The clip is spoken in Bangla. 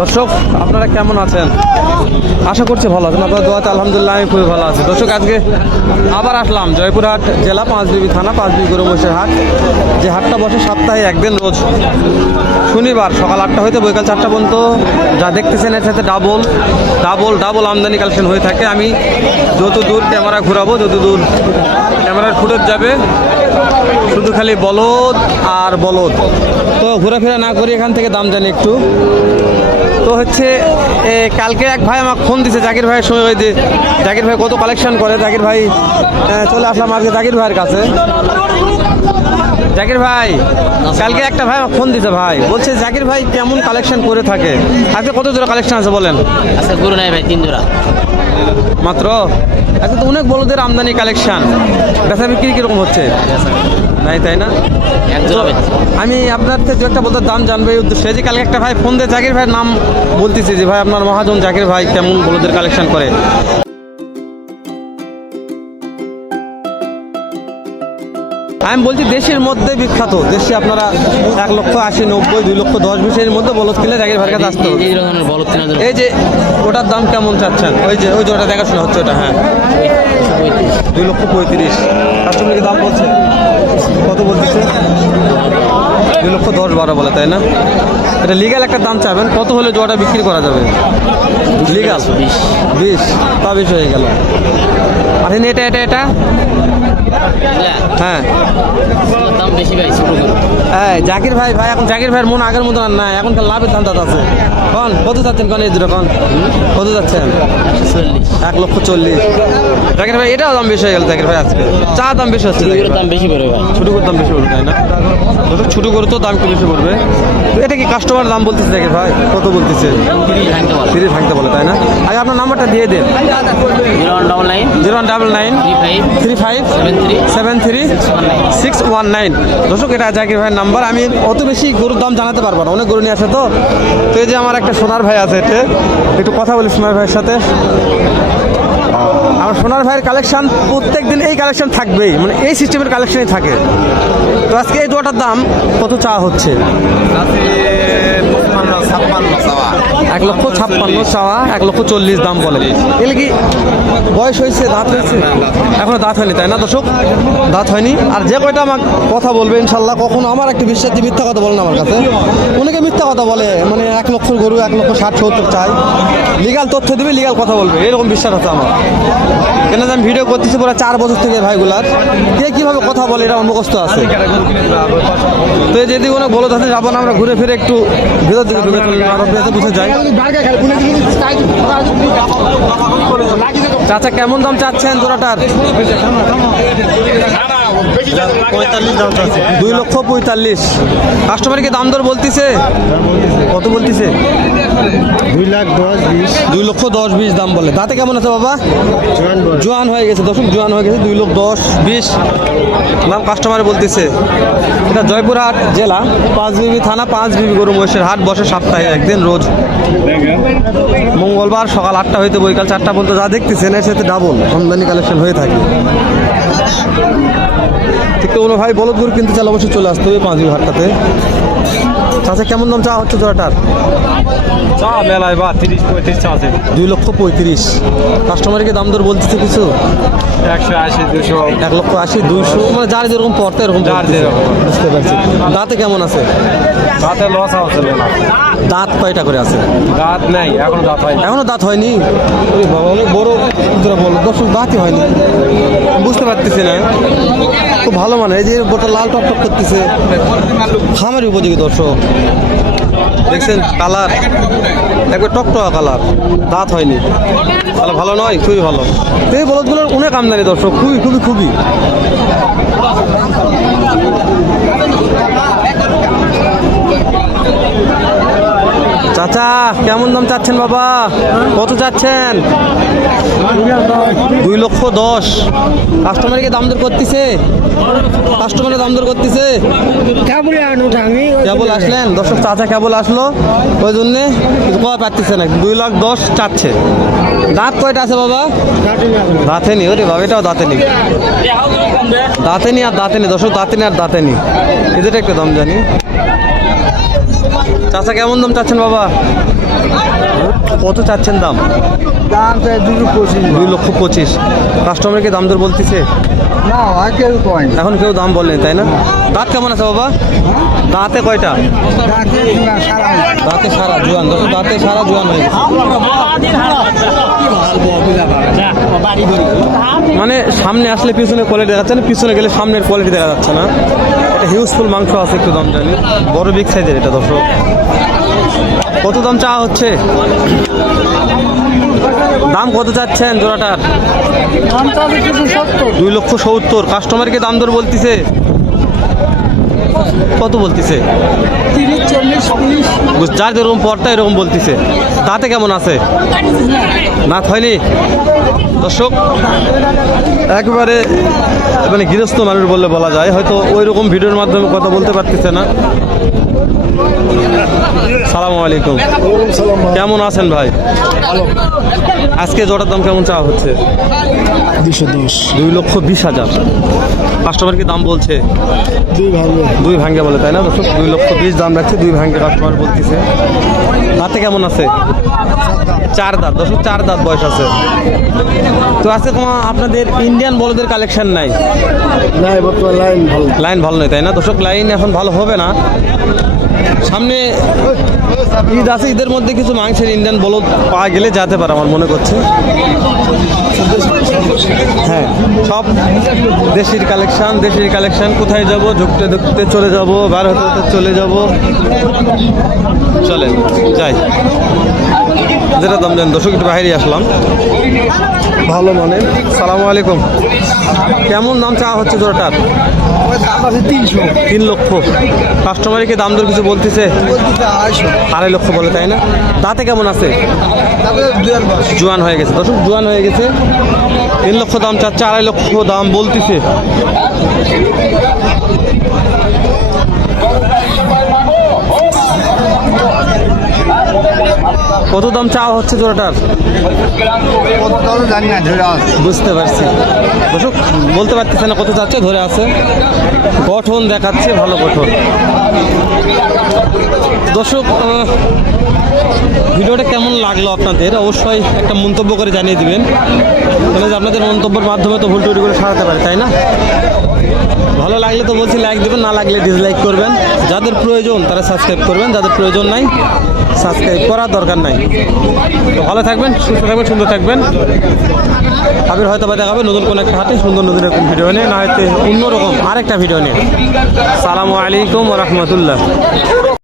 দর্শক, আপনারা কেমন আছেন? আশা করছি ভালো আছেন। আপনার দোয়াতে আলহামদুলিল্লাহ, আমি খুবই ভালো আছি। দর্শক, আজকে আবার আসলাম জয়পুরহাট জেলা, পাঁচবিবি থানা, পাঁচবিবি গরু মহিষের হাট। যে হাটটা বসে সপ্তাহে একদিন রোজ। শনিবার সকাল আটটা হইতে বৈকাল চারটা পর্যন্ত যা দেখতেছেন, এর সাথে ডাবল ডাবল ডাবল আমদানি কালেকশন হয়ে থাকে। আমি যত দূর ক্যামেরা ঘুরাবো, যত দূর ক্যামেরার ফুটেজ যাবে, শুধু খালি বলদ আর বলদ। তো ঘোরাফেরা না করি এখান থেকে দাম জানি একটু। তো হচ্ছে কালকে এক ভাই আমাকে ফোন দিছে জাকির ভাইয়ের সময় ওই যে জাকির ভাই কত কালেকশন করে জাকির ভাই চলে আসলাম আজকে জাকির ভাইয়ের কাছে। জাকির ভাই কালকে একটা ভাই আমাকে ফোন দিছে ভাই বলছে জাকির ভাই কেমন কালেকশন করে থাকে? আজকে কত জোড়া কালেকশন আছে বলেন? আচ্ছা গরু নাই ভাই তিন জোড়া। মাত্র? আজকে তো অনেক বলদের আমদানি কালেকশন বেচা বিক্রি কীরকম হচ্ছে? নাই তাই না। আমি আপনার দু একটা বলতে দাম জানব এই উদ্দেশ্যে। যে কালকে একটা ভাই ফোন দিয়ে জাকির ভাইয়ের নাম বলতেছি যে ভাই আপনার মহাজন জাকির ভাই কেমন বলদের কালেকশন করে? আমি বলছি দেশের মধ্যে বিখ্যাত। দেশে আপনারা এক লক্ষ আশি নব্বই দুই লক্ষ দশ বিশের মধ্যে বলদ কিনলে জাকির ভাইয়ের কাছে আসতে এই যে ওটার দাম কেমন চাচ্ছেন? ওই যে ওই যে ওটা দেখাশোনা হচ্ছে ওটা হ্যাঁ। দুই লক্ষ পঁয়ত্রিশ। কাস্টমারকে দাম বলছে? কত বলতেছে দুই লক্ষ দশ বারো বলে তাই না? এটা লিগাল একটা দাম চাবেন। কত হলে জোয়াটা বিক্রি করা যাবে? লিগাল বিশ। বিশ? তা বেশি হয়ে গেল। আর এটা এটা? এটা হ্যাঁ। দাম বেশি ভাই হ্যাঁ জাকির ভাই ভাই এখন জাকির ভাইয়ের মন আগের মতো আর নাই। এখন লাভের দাম ধান্দা আছে। কন কত যাচ্ছেন কন এই দুটো কন কত যাচ্ছেন? এক লক্ষ চল্লিশ। জাকির ভাই এটাও দাম বেশি হয়ে গেল জাকির ভাই আজকে। চা দাম বেশি হচ্ছে জাকির। দাম বেশি পড়বে ভাই। ছোটো করে দাম বেশি পড়বে তাই না? যত ছোটো করে তো দাম একটু বেশি পড়বে। এটা কি কাস্টমার দাম বলতেছে দেখে ভাই? কত বলতেছে? তিরিশ ভাঙতে বলে। তাই না? আগে আপনার নাম্বারটা দিয়ে দেন। Zero one double nine. Zero one double nine. Three five. Seven three. Seven three. Six one nine. দর্শক এটা জাকির ভাইয়ের নাম্বার। আমি অত বেশি গরুর দাম জানাতে পারব না। অনেক গরু নিয়ে আসে তো। তো এই যে আমার একটা সোনার ভাই আছে এতে। একটু কথা বলি সোনার ভাইয়ের সাথে। আমার সোনার ভাইয়ের কালেকশন প্রত্যেক দিন এই কালেকশন থাকবেই মানে এই সিস্টেমের কালেকশনই থাকে। তো আজকে এই দোয়াটার দাম কত চাওয়া হচ্ছে? লক্ষ ছাপ্পান্ন চাওয়া এক লক্ষ চল্লিশ দাম বলে। এলে কি বয়স হয়েছে দাঁত হয়েছে? এখনও দাঁত হয়নি তাই না দর্শক? দাঁত হয়নি? আর যে কয়টা আমার কথা বলবে ইনশাল্লাহ কখনো আমার একটা বিশ্বাস যে মিথ্যা কথা বলে না আমার কাছে। অনেকে মিথ্যা কথা বলে মানে এক লক্ষ গরু এক লক্ষ ষাট সত্তর চাই লিগাল তথ্য দিবে লিগাল কথা বলবে, এরকম বিশ্বাস আছে আমার। কেন আমি ভিডিও করতেছি পুরো চার বছর থেকে ভাইগুলার। কে কীভাবে কথা বলে, এটা মুখস্থ আছে। তো যেদিকে কোনো বলো তাতে যাব না, আমরা ঘুরে ফিরে একটু ভিতর দিকে ঢুকে বুঝে যাই চাচা, কেমন দাম চাচ্ছেন জোড়াটার? দুই লক্ষ পঁয়তাল্লিশ। কাস্টমারকে দাম দর বলতিছে? কত বলতিছে? দুই লাখ দশ বিশ। দুই লক্ষ দশ বিশ দাম বলে। তাতে কেমন আছে বাবা? জোয়ান জোয়ান হয়ে গেছে। দশক জোয়ান হয়ে গেছে। দুই লক্ষ দশ বিশ। দাম কাস্টমার বলতেছে। এটা জয়পুরহাট জেলা। পাঁচ বিবি থানা পাঁচ বিবি গরু মহিষের হাট বসে সপ্তাহে একদিন রোজ। মঙ্গলবার সকাল আটটা হইতে বৈকাল চারটা পর্যন্ত যা দেখতেছেন এর সাথে ডাবল আমদানি কালেকশন হয়ে থাকে। তো কোনো ভাই বলদ গরু কিনতে চাল অবশ্যই চলে আসতে হবে পাঁচ বিঘাটাতে চাচা কেমন দাম চা হচ্ছে জোড়াটার? চা মেলায় বা তিরিশ পঁয়ত্রিশ চা আছে। দুই লক্ষ পঁয়ত্রিশ। কাস্টমারকে দাম দর বলতেছে কিছু? একশো আশি দুশো। এক লক্ষ আশি দুইশো। মানে যার যেরকম পড়তে এরকম যার যেরকম। বুঝতে পারছি। দাঁতে কেমন আছে? দাঁতে লস না। দাঁত কয়টা করে আছে? দাঁত নেই এখন দাঁত হয় এখনও দাঁত হয়নি? বাবা অনেক বড় বলো। দর্শক দাঁতই হয়নি। বুঝতে পারতেছি না। খুব ভালো মানে এই যে গোটা লাল টপ টপ করতেছে। খামারি উপযোগী দর্শক, দেখছেন কালার, একবার টকটকা কালার, দাঁত হয়নি। তাহলে ভালো নয়? খুবই ভালো। এই বলদগুলোর অনেক আমদানি দর্শক, খুবই খুবই খুবই। চাচা কেমন দাম চাচ্ছেন বাবা? কত চাচ্ছেন? দুই লক্ষ দশ। কাস্টমারকে দাম দর করতেছে? কাস্টমারের দাম দর করতেছে? কেবল আসলেন? দর্শক চাচা কেবল আসলো। ওই জন্যে কিছু কয়া পারতেছে না। দুই লাখ দশ চাচ্ছে। দাঁত কয়টা আছে বাবা? দাঁতে নি ওরে বাবা এটাও দাঁতে নি দাঁতে নি আর দাঁতে নি দর্শক দাঁতে নি আর দাঁতে নি এদের একটা দাম জানি। চাচা কেমন দাম চাচ্ছেন বাবা? কত চাচ্ছেন দাম? দাম চাই দুটো পঁচিশ। দুই লক্ষ পঁচিশ। কাস্টমারকে দাম দর বলতেছে? না কেউ কয় এখন কেউ দাম বললেন তাই না? দাঁত কেমন আছে বাবা? দাঁতে কয়টা? দাঁতে সারা। জোয়ান। দশ দাঁতে সারা জোয়ান হয়ে মানে সামনে আসলে পিছনে কোয়ালিটি দেখা যাচ্ছে না পিছনে গেলে সামনের কোয়ালিটি দেখা যাচ্ছে না। এটা হিউজফুল মাংস আছে একটু দাম জানি। বড় বিগ সাইজের এটা দর্শক। কত দাম চা হচ্ছে? দাম কত চাচ্ছেন জোড়াটার? দুই লক্ষ সত্তর। কাস্টমারকে দাম দর বলতিছে? কত বলতেছে? যার যেরকম পর্দা এরকম বলতেছে। তাতে কেমন আছে? না হয়নি? দর্শক একবারে মানে গৃহস্থ মানুষ বললে বলা যায় হয়তো ওই রকম ভিডিওর মাধ্যমে কথা বলতে পারতেছে না। সালামু আলাইকুম। কেমন আছেন ভাই? আজকে জোটার দাম কেমন চাওয়া হচ্ছে? দুশো দশ। দুই লক্ষ বিশ হাজার। কাস্টমার কি দাম বলছে? দুই ভাঙবে দুই ভাঙ্গে বলে তাই না দর্শক? দুই লক্ষ বিশ দাম রাখছে দুই ভাঙ্গে কাস্টমার বলতেছে। তাতে কেমন আছে? চার দাঁত। দর্শক চার দাঁত বয়স আছে। তো আজকে কোনো আপনাদের ইন্ডিয়ান বলদের কালেকশন নাই? নাই বর্তমান লাইন ভালো। লাইন ভালো নয় তাই না দর্শক? লাইন এখন ভালো হবে না। সামনে ঈদ আছে, ঈদের মধ্যে কিছু মাংসের ইন্ডিয়ান বলদ পাওয়া গেলে যেতে পারে আমার মনে করছে। হ্যাঁ সব দেশির কালেকশন দেশির কালেকশন, কোথায় যাব, ঢুকতে ঢুকতে চলে যাব, বার হতে হতে চলে যাব। চলেন, যাই। যেটা দাম দেন, দর্শক, একটু বাইরে আসলাম। ভালো মানে সালামু আলাইকুম। কেমন দাম চাওয়া হচ্ছে জোড়াটার দাম আছে তিনশো। তিন লক্ষ। কাস্টমারকে দাম দর কিছু বলতেছে? আড়াই লক্ষ বলে তাই না? তাতে কেমন আছে? জোয়ান হয়ে গেছে। দর্শক জোয়ান হয়ে গেছে। তিন লক্ষ দাম চাচ্ছে আড়াই লক্ষ দাম বলতেছে। কত দাম চাওয়া হচ্ছে জোড়াটার? বুঝতে পারছি। বলতে পারতেছে না কত চাচ্ছে ধরে আছে। গঠন দেখাচ্ছে, ভালো গঠন। দর্শক ভিডিওটা কেমন লাগল আপনাদের? অবশ্যই একটা মন্তব্য করে জানিয়ে দিবেন। তাহলে আপনাদের মন্তব্যের মাধ্যমে তো ভুল টুটি করে সারাতে পারে, তাই না? ভালো লাগলে তো বলছি লাইক দেবেন, না লাগলে ডিসলাইক করবেন। যাদের প্রয়োজন তারা সাবস্ক্রাইব করবেন, যাদের প্রয়োজন নাই সাবস্ক্রাইব করার দরকার নাই। তো ভালো থাকবেন, সুস্থ থাকবেন, সুন্দর থাকবেন। আবির হয়তো বা দেখাবে নতুন কোনো একটা হাতে, সুন্দর নতুন এরকম ভিডিও নিয়ে, না হয়তো অন্যরকম আরেকটা ভিডিও নিয়ে। সালামু আলাইকুম রহমতুল্লাহ।